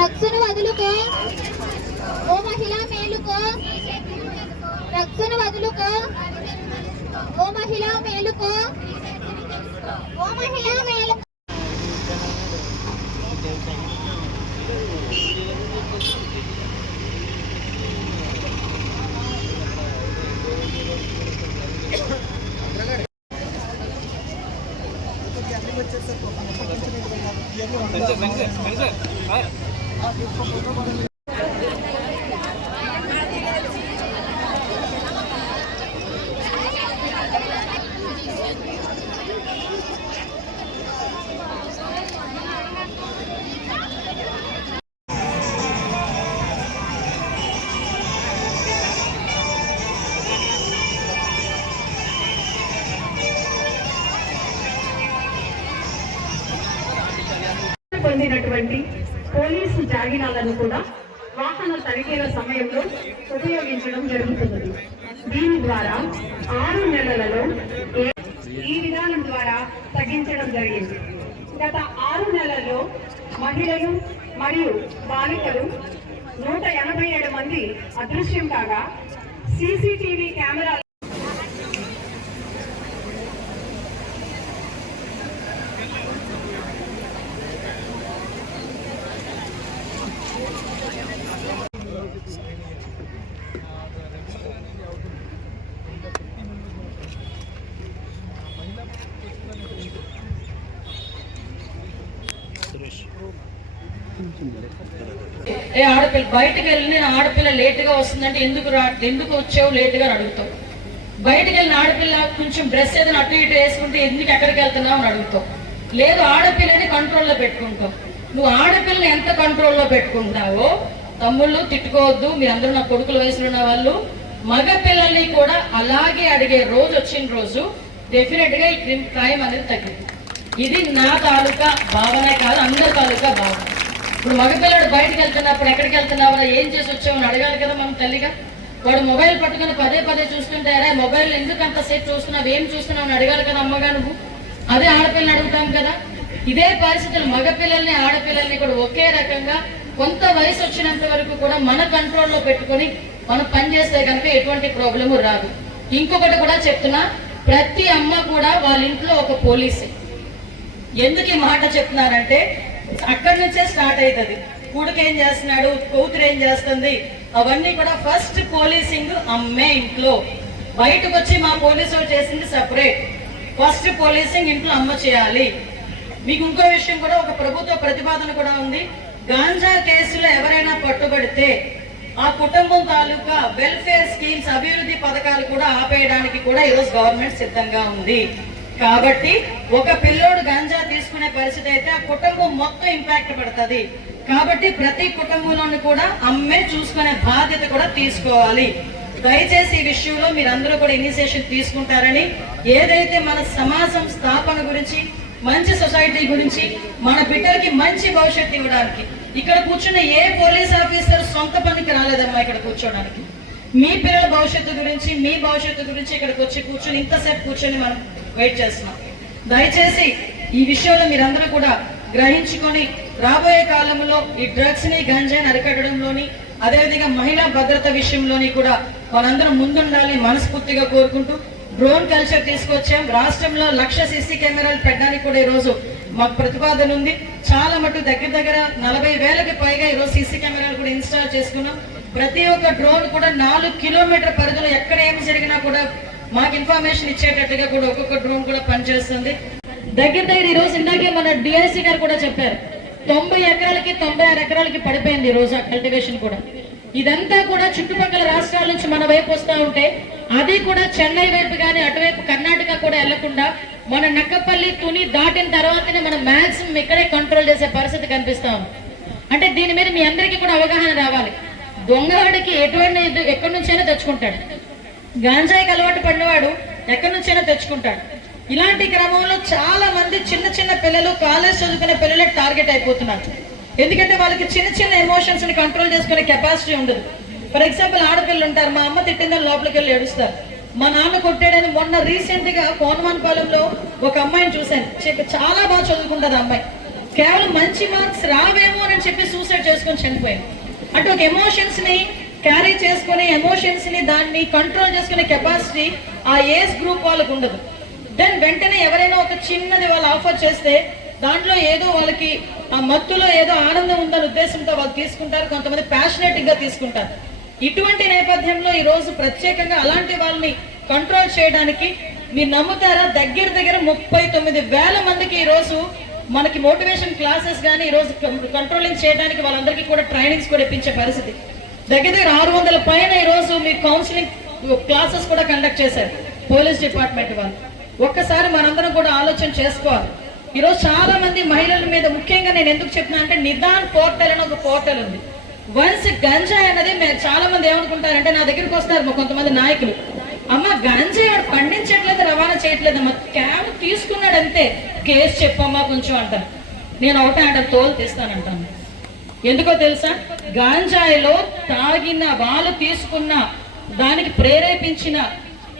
రక్షణ వదులుకో ఓ మహిళ మేలుకో, రక్షణ వదులుకో ఓ మహిళ మేలుకో, ఓ మహిళ మేలుకో. పొందినటువంటి పోలీసు జాగిరాలను కూడా వాహన తనిఖీల సమయంలో ఉపయోగించడం జరుగుతున్నది. దీని ద్వారా 6 నెలలలో ఈ విధానం ద్వారా తగ్గించడం జరిగింది. గత 6 నెలల్లో మహిళలు మరియు బాలికలు 187 మంది అదృశ్యం కాగా సీసీటీవీ కెమెరా ఆడపిల్ల బయటకు వెళ్ళి నేను ఆడపిల్ల లేటుగా వస్తుందంటే ఎందుకు వచ్చావు లేటుగా అడుగుతావు. బయటకు వెళ్ళిన ఆడపిల్ల కొంచెం డ్రెస్ ఏదైనా అటు ఇటు వేసుకుంటే ఎందుకు ఎక్కడికి వెళ్తున్నావు అని అడుగుతావు. లేదు ఆడపిల్లని కంట్రోల్లో పెట్టుకుంటావు. నువ్వు ఆడపిల్లని ఎంత కంట్రోల్లో పెట్టుకుంటావో, తమ్ముళ్ళు తిట్టుకోవద్దు, మీరందరూ నా కొడుకుల వయసులో ఉన్న వాళ్ళు, మగ పిల్లల్ని కూడా అలాగే అడిగే రోజు వచ్చిన రోజు డెఫినెట్ గా ఈ క్రైమ్ అనేది తగ్గింది. ఇది నా తాలూకా భావనే కాదు, అందరి తాలూకా భావన. ఇప్పుడు మగపిల్లడు బయటకు వెళ్తున్నప్పుడు ఎక్కడికి వెళ్తున్నావా, ఏం చేసి వచ్చామని అడగాలి కదా మనం తల్లిగా. వాడు మొబైల్ పట్టుకుని పదే చూస్తుంటే అరే మొబైల్ ఎందుకు అంతసేపు చూస్తున్నావు, ఏం చూస్తున్నావు అని అడగాలి కదా అమ్మగా నువ్వు. అదే ఆడపిల్లని అడుగుతాం కదా. ఇదే పరిస్థితులు మగపిల్లల్ని ఆడపిల్లల్ని కూడా ఒకే రకంగా కొంత వయసు వచ్చినంత వరకు కూడా మన కంట్రోల్లో పెట్టుకుని మనం పనిచేస్తే కనుక ఎటువంటి ప్రాబ్లము రాదు. ఇంకొకటి కూడా చెప్తున్నా, ప్రతి అమ్మ కూడా వాళ్ళ ఇంట్లో ఒక పోలీసే. ఎందుకు ఈ మాట చెప్తున్నారంటే అక్కడి నుంచే స్టార్ట్ అవుతుంది. కొడుకు ఏం చేస్తున్నాడు, కూతురు ఏం చేస్తుంది, అవన్నీ కూడా ఫస్ట్ పోలీసింగ్ అమ్మే ఇంట్లో. బయటకు వచ్చి మా పోలీసు చేసింది సపరేట్. ఫస్ట్ పోలీసింగ్ ఇంట్లో అమ్మ చేయాలి. మీకు ఇంకో విషయం కూడా, ఒక ప్రభుత్వ ప్రతిపాదన కూడా ఉంది. గాంజా కేసులో ఎవరైనా పట్టుబడితే ఆ కుటుంబం తాలూకా వెల్ఫేర్ స్కీమ్స్, అభివృద్ధి పథకాలు కూడా ఆపేయడానికి కూడా ఈరోజు గవర్నమెంట్ సిద్ధంగా ఉంది. కాబట్టి ఒక పిల్లోడు గాంజా తీసుకునే పరిస్థితి అయితే ఆ కుటుంబం మొత్తం ఇంపాక్ట్ పడుతుంది. కాబట్టి ప్రతి కుటుంబంలోని కూడా అమ్మే చూసుకునే బాధ్యత కూడా తీసుకోవాలి. దయచేసి ఈ విషయంలో మీరందరూ కూడా ఇనిషియేషన్ తీసుకుంటారని, ఏదైతే మన సమాజం స్థాపన గురించి, మంచి సొసైటీ గురించి, మన బిడ్డలకి మంచి భవిష్యత్తు ఇవ్వడానికి ఇక్కడ కూర్చున్న ఏ పోలీస్ ఆఫీసర్ సొంత పనికి రాలేదమ్మా ఇక్కడ కూర్చోడానికి. మీ పిల్లల భవిష్యత్తు గురించి, మీ భవిష్యత్తు గురించి ఇక్కడికి వచ్చి కూర్చొని ఇంతసేపు కూర్చొని మనం వెయిట్ చేస్తున్నాం. దయచేసి ఈ విషయంలో మీరందరూ కూడా గ్రహించుకొని రాబోయే కాలంలో ఈ డ్రగ్స్ ని, గంజాయిని అరికట్టడంలోని, అదేవిధంగా మహిళా భద్రత విషయంలోని కూడా మనందరం ముందుండాలి మనస్ఫూర్తిగా కోరుకుంటూ డ్రోన్ కల్చర్ తీసుకొచ్చాం. రాష్ట్రంలో 1,00,000 సీసీ కెమెరాలు పెట్టడానికి కూడా ఈరోజు మాకు ప్రతిపాదన ఉంది. చాలా మటు దగ్గర 40,000కి పైగా ఈరోజు సీసీ కెమెరాలు కూడా ఇన్స్టాల్ చేసుకున్నాం. ప్రతి ఒక్క డ్రోన్ కూడా 4 కిలోమీటర్ పరిధిలో ఎక్కడ ఏమి జరిగినా కూడా మాకు ఇన్ఫర్మేషన్ ఇచ్చేటట్టుగా కూడా ఒక్కొక్క డ్రోన్ కూడా పనిచేస్తుంది. దగ్గర ఈ రోజు ఇందాకే మన డిఐసి గారు కూడా చెప్పారు, 90 ఎకరాలకి 96 ఎకరాలకి పడిపోయింది ఈ రోజు ఆ కల్టివేషన్ కూడా. ఇదంతా కూడా చుట్టుపక్కల రాష్ట్రాల నుంచి మన వైపు వస్తూ ఉంటే, అది కూడా చెన్నై వైపు కానీ అటువైపు కర్ణాటక కూడా వెళ్లకుండా మన నక్కపల్లి, తుని దాటిన తర్వాతనే మనం మ్యాక్సిమం ఇక్కడే కంట్రోల్ చేసే పరిస్థితి కనిపిస్తా ఉంది. అంటే దీని మీద మీ అందరికీ కూడా అవగాహన రావాలి. దొంగవాడికి ఎటువంటి ఎక్కడి నుంచైనా తెచ్చుకుంటాడు, గాంజాయికి అలవాటు పడినవాడు ఎక్కడి నుంచైనా తెచ్చుకుంటాడు. ఇలాంటి క్రమంలో చాలా మంది చిన్న పిల్లలు, కాలేజ్ చదువుకునే పిల్లలు టార్గెట్ అయిపోతున్నారు. ఎందుకంటే వాళ్ళకి చిన్న ఎమోషన్స్ ని కంట్రోల్ చేసుకునే కెపాసిటీ ఉండదు. ఫర్ ఎగ్జాంపుల్ ఆడపిల్లలు ఉంటారు, మా అమ్మ తిట్టిందని లోపలికి వెళ్ళి ఏడుస్తారు, మా నాన్న కొట్టాడని. మొన్న రీసెంట్ గా కోనమానపాలెంలో ఒక అమ్మాయిని చూశాను, చాలా బాగా చదువుకుంటుంది అమ్మాయి. కేవలం మంచి మార్క్స్ రావేమో అని చెప్పి సూసైడ్ చేసుకొని చనిపోయింది. అంటే ఒక ఎమోషన్స్ ని క్యారీ చేసుకుని ఎమోషన్స్ ని దాన్ని కంట్రోల్ చేసుకునే కెపాసిటీ ఆ ఏజ్ గ్రూప్ వాళ్ళకు ఉండదు. దెన్ వెంటనే ఎవరైనా ఒక చిన్నది వాళ్ళు ఆఫర్ చేస్తే దాంట్లో ఏదో వాళ్ళకి ఆ మత్తులో ఏదో ఆనందం ఉందనే ఉద్దేశంతో వాళ్ళు తీసుకుంటారు, కొంతమంది ప్యాషనేటిక్ గా తీసుకుంటారు. ఇటువంటి నేపథ్యంలో ఈ రోజు ప్రత్యేకంగా అలాంటి వాళ్ళని కంట్రోల్ చేయడానికి మీరు నమ్ముతారా, దగ్గర 39,000 మందికి ఈ రోజు మనకి మోటివేషన్ క్లాసెస్ కానీ ఈ రోజు కంట్రోలింగ్ చేయడానికి వాళ్ళందరికీ కూడా ట్రైనింగ్స్ కూడా ఇప్పించే పరిస్థితి. దగ్గర 600 పైన ఈ రోజు మీ కౌన్సిలింగ్ క్లాసెస్ కూడా కండక్ట్ చేశారు పోలీస్ డిపార్ట్మెంట్ వాళ్ళు. ఒక్కసారి మనందరం కూడా ఆలోచన చేసుకోవాలి. ఈరోజు చాలా మంది మహిళల మీద ముఖ్యంగా నేను ఎందుకు చెప్తున్నా అంటే నిదాన్ పోర్టల్ అని ఒక పోర్టల్ ఉంది. వన్స్ గంజాయి అనేది చాలా మంది ఏమనుకుంటారంటే నా దగ్గరికి వస్తారు కొంతమంది నాయకులు, అమ్మ గంజాయి వాడు పండించట్లేదు రవాణా చేయట్లేదు అమ్మ, క్యాబ్ తీసుకున్నాడు అంతే, కేసు చెప్పమ్మా కొంచెం అంటారు. నేను ఒకటే అంటాను, తోలు తీస్తానంటాను. ఎందుకో తెలుసా, గాంజాయిలో తాగిన వాళ్ళు తీసుకున్న దానికి ప్రేరేపించిన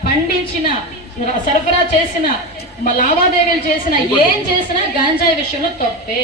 పండించిన సరఫరా చేసిన లావాదేవీలు చేసిన ఏం చేసినా గాంజాయి విషయంలో తప్పే.